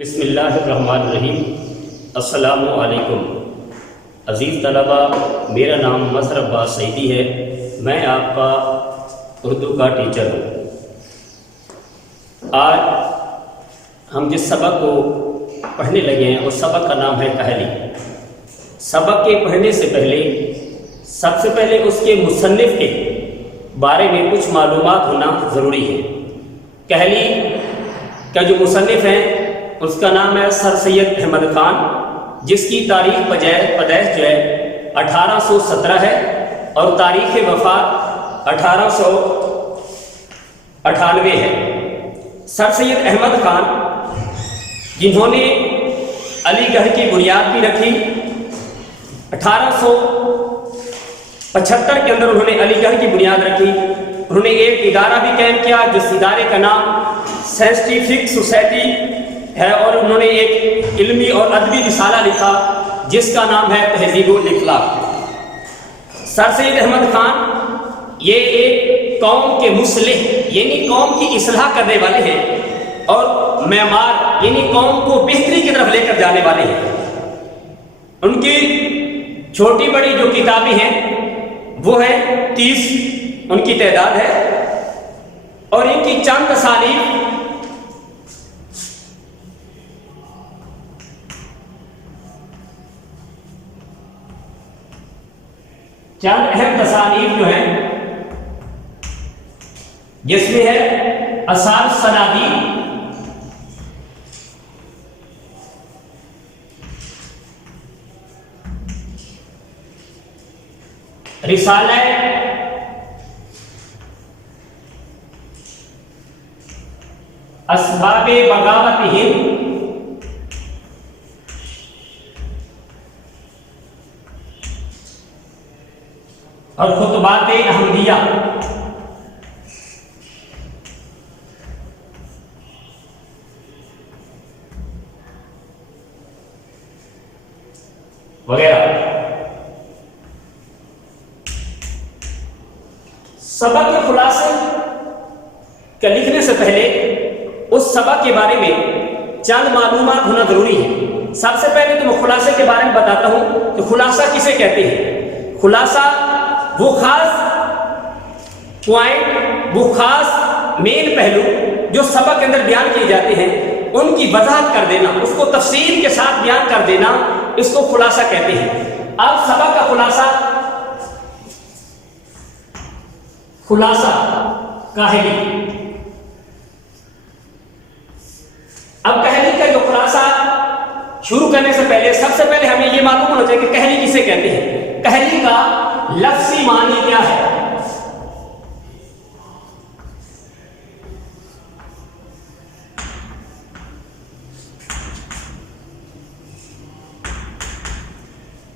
بسم اللہ الرحمن الرحیم۔ السلام علیکم عزیز طلبہ، میرا نام مظہر عباس سعیدی ہے، میں آپ کا اردو کا ٹیچر ہوں۔ آج ہم جس سبق کو پڑھنے لگے ہیں اس سبق کا نام ہے کہلی۔ سبق کے پڑھنے سے پہلے سب سے پہلے اس کے مصنف کے بارے میں کچھ معلومات ہونا ضروری ہے۔ کہلی کا جو مصنف ہیں اس کا نام ہے سر سید احمد خان، جس کی تاریخ پیدائش جو ہے 1817 ہے اور تاریخ وفات 1898 ہے۔ سر سید احمد خان جنہوں نے علی گڑھ کی بنیاد بھی رکھی، 1875 کے اندر انہوں نے علی گڑھ کی بنیاد رکھی۔ انہوں نے ایک ادارہ بھی قائم کیا جس ادارے کا نام سائنٹیفک سوسائٹی ہے، اور انہوں نے ایک علمی اور ادبی رسالہ لکھا جس کا نام ہے تہذیب الاخلاق۔ سر سید احمد خان یہ ایک قوم کے مصلح یعنی قوم کی اصلاح کرنے والے ہیں، اور معمار یعنی قوم کو بہتری کی طرف لے کر جانے والے ہیں۔ ان کی چھوٹی بڑی جو کتابیں ہیں وہ ہیں 30 ان کی تعداد ہے، اور ان کی چند تصانیف چند اہم تصانیف جو ہیں جس میں ہے آثار سنادی، رسالہ اسباب بغاوت ہند، اور خطبات احمدیہ۔ وغیرہ۔ سبق کے خلاصے کا لکھنے سے پہلے اس سبق کے بارے میں چند معلومات ہونا ضروری ہے۔ سب سے پہلے تو میں خلاصے کے بارے میں بتاتا ہوں کہ خلاصہ کسے کہتے ہیں۔ خلاصہ وہ خاص پوائنٹ، وہ خاص مین پہلو جو سبق کے اندر بیان کیے جاتے ہیں ان کی وضاحت کر دینا، اس کو تفصیل کے ساتھ بیان کر دینا، اس کو خلاصہ کہتے ہیں۔ اب سبق کا خلاصہ کاہلی۔ اب کہلی کا جو خلاصہ شروع کرنے سے پہلے سب سے پہلے ہمیں یہ معلوم ہونا چاہیے کہ کہلی کسے کہتے ہیں۔ کہلی کا لفظی معنی کیا ہے؟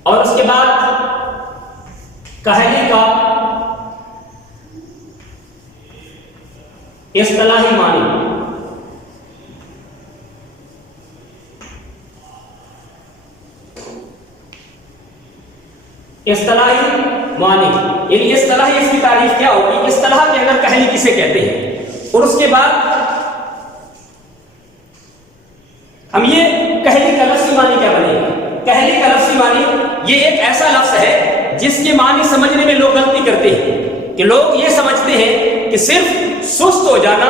اور اس کے بعد کہلی کا اصطلاحی معنی۔ اصطلاحی معنی یعنی اصطلاحی اس کی تعریف کیا ہوگی، اصطلاح کے اندر کہلی کسے کہتے ہیں، اور اس کے بعد ہم یہ کہلی کا لفظی معنی کیا بنے گا۔ کہلی کا لفظی معنی یہ ایک ایسا لفظ ہے جس کے معنی سمجھنے میں لوگ غلطی کرتے ہیں کہ لوگ یہ سمجھتے ہیں کہ صرف سست ہو جانا،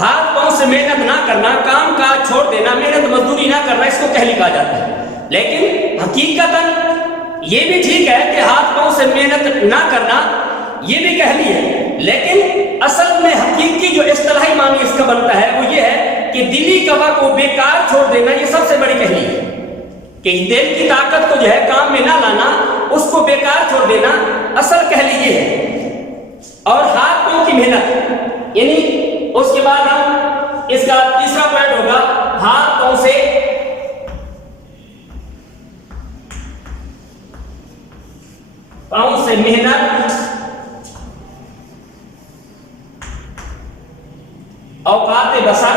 ہاتھ پاؤں سے محنت نہ کرنا، کام کاج چھوڑ دینا، محنت مزدوری نہ کرنا، اس کو کہلی کہا جاتا ہے۔ لیکن حقیقتاً یہ بھی ٹھیک ہے کہ ہاتھ پاؤں سے محنت نہ کرنا یہ بھی کہلی ہے، لیکن اصل میں حقیقی جو اصطلاحی معنی اس کا بنتا ہے وہ یہ ہے کہ دلی قوا کو بیکار چھوڑ دینا، یہ سب سے بڑی کہلی ہے کہ دل کی طاقت کو جو ہے کام میں نہ لانا، اس کو بیکار چھوڑ دینا، اصل کہلی یہ ہے۔ اور ہاتھ پاؤں کی محنت یعنی اس کے بعد ہم اس کا تیسرا پوائنٹ ہوگا ہاتھ پاؤں سے محنت، اوقات بسر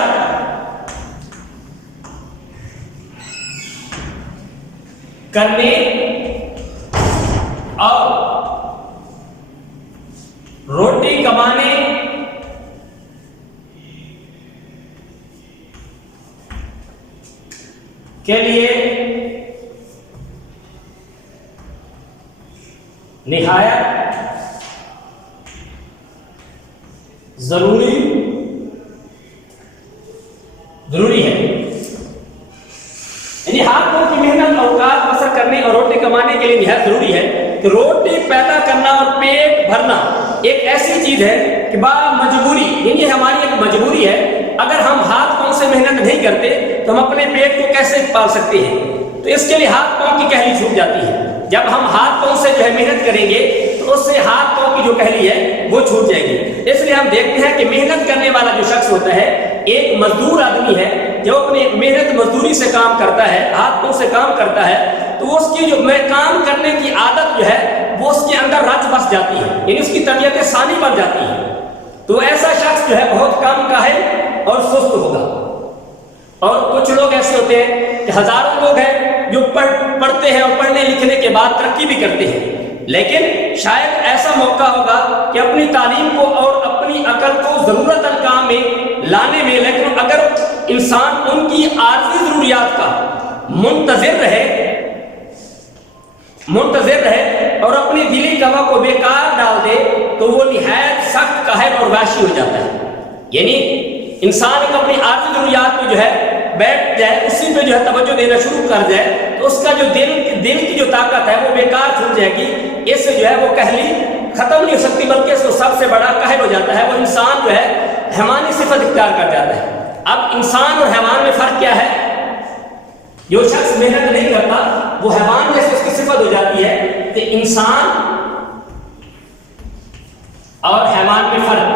کرنے اور روٹی کمانے के लिए निहायत जरूरी है। यानी हाथ पांव की मेहनत औकात बसर करने और रोटी कमाने के लिए निहायत जरूरी है कि रोटी पैदा करना और पेट भरना एक ऐसी चीज है कि मजबूरी, यानी हमारी एक मजबूरी है। अगर हम हाथ पांव से मेहनत नहीं करते तो हम अपने पेट को कैसे पाल सकते हैं? तो इसके लिए हाथ पांव की कहली छूट जाती है। जब हम हाथ पांव से जो है मेहनत करेंगे तो उससे हाथ पांव की जो कहली है वो छूट जाएगी। इसलिए हम देखते हैं कि मेहनत करने वाला जो शख्स होता है, एक मजदूर आदमी है, जो अपने मेहनत मजदूरी से काम करता है, हाथ पांव से काम करता है, तो उसकी जो काम करने की आदत जो है वो उसके अंदर रच बस जाती है, यानी उसकी तबीयत सानी बन जाती है। तो ऐसा शख्स जो है बहुत कम काहिल और सुस्त होगा। और कुछ लोग ऐसे होते हैं कि हजारों लोग हैं जो पढ़ते हैं और पढ़ने लिखने के बाद तरक्की भी करते हैं, लेकिन शायद ऐसा मौका होगा कि अपनी तालीम को और अपनी अकल को जरूरतन काम में लाने में, लेकिन अगर इंसान उनकी आर्जी जरूरियात का मुंतजिर रहे और अपनी दिली कवा को बेकार डाल दे तो वो निहायत सख्त काहिल और वाशी हो जाता है। यानी इंसान को अपनी आर्जी जरूरियात में जो है बैठ जाए, उसी पे जो है तवज्जो देना शुरू कर जाए, तो उसका जो दिल की जो ताकत है वो बेकार छूट जाएगी। इससे जो है वो कहली खत्म नहीं हो सकती, बल्कि इसको सबसे बड़ा काहिल हो जाता है। वो इंसान जो है हैवानी सिफत इख्तियार कर जाता है। अब इंसान और हैवान में फर्क क्या है? जो शख्स मेहनत नहीं करता वो हैवान जैसे उसकी सिफत हो जाती है। कि इंसान और हैवान में फर्क,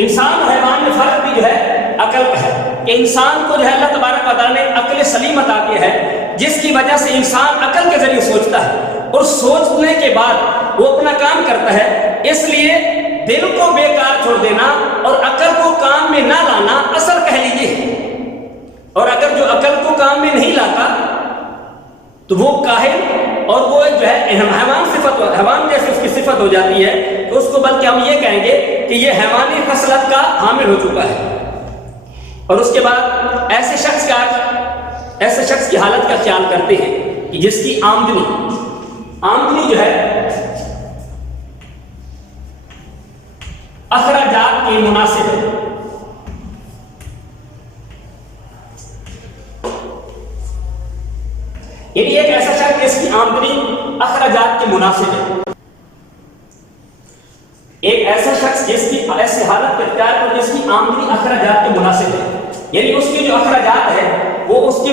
इंसान और हैवान में फर्क भी जो है अकल का है कि इंसान को जो है अल्लाह तबारक व तआला ने अक्ल सलीम अता की है, जिसकी वजह से इंसान अकल के जरिए सोचता है और सोचने के बाद वो अपना काम करता है। इसलिए दिल को बेकार छोड़ देना और अकल को काम में ना लाना असल कह लीजिए। और अगर जो अकल को काम में नहीं लाता तो वो काहिल और वो जो है हैवान जैसे उसकी सिफत हो जाती है, तो उसको बल्कि हम ये कहेंगे कि ये हैवानी खसलत का हामिल हो चुका है। और उसके बाद ऐसे शख्स की हालत का ख्याल करते हैं कि जिसकी आमदनी जो है अखराजात के मुनासिब है। यानी एक ऐसा शख्स जिसकी आमदनी अखराजात के मुनासिब है, एक ऐसा शख्स जिसकी ऐसी हालत इख्तियार कर जिसकी आमदनी अखराजात के मुनासिब है, यानी उसके जो अखराजात है वो उसके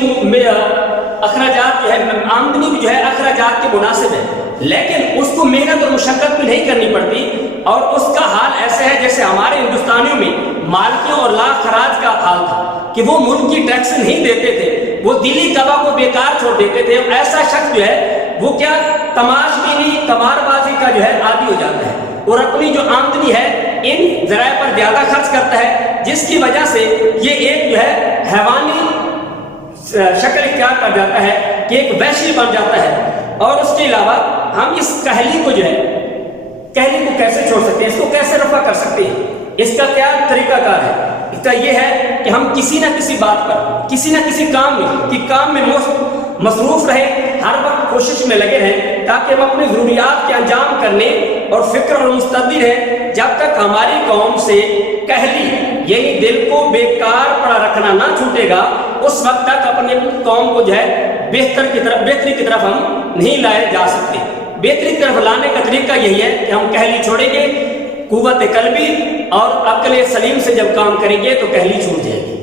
अखराजात जो है आमदनी भी जो है अखराजात के मुनासिब है, लेकिन उसको मेहनत और मुशक्कत भी नहीं करनी पड़ती। और उसका हाल ऐसा है जैसे हमारे हिंदुस्तानियों में मालिकियों और ला खराज का हाल था कि वो मुल्क की टैक्स नहीं देते थे, वो दिली कबा को बेकार छोड़ देते थे। ऐसा शख्स जो है वो क्या तमाशबीनी कमारबाजी का जो है आदी हो जाता है और अपनी जो आमदनी है इन जराए पर ज्यादा खर्च करता है, जिसकी वजह से ये एक जो है हैवानी शक्ल इख्तियार कर जाता है कि एक वैशी बन जाता है। और उसके अलावा हम इस कहली को कैसे छोड़ सकते हैं, इसको कैसे रफा कर सकते हैं, इसका क्या तरीकाकार है? इसका यह है कि हम किसी ना किसी बात पर, किसी ना किसी काम में मसरूफ रहे, हर वक्त कोशिश में लगे रहें ताकि हम अपनी जरूरियात के अंजाम करने और फिक्र और मुस्तदी रहें। जब तक हमारी कौम से कहली यानी दिल को बेकार पड़ा रखना ना छूटेगा, उस वक्त तक अपने कौम को जो है बेहतरी की तरफ हम नहीं लाए जा सकते। बेहतरी की तरफ लाने का तरीका यही है कि हम कहली छोड़ेंगे, कुव्वत कल्बी और अक्ल सलीम से जब काम करेंगे तो कहली छूट जाएगी।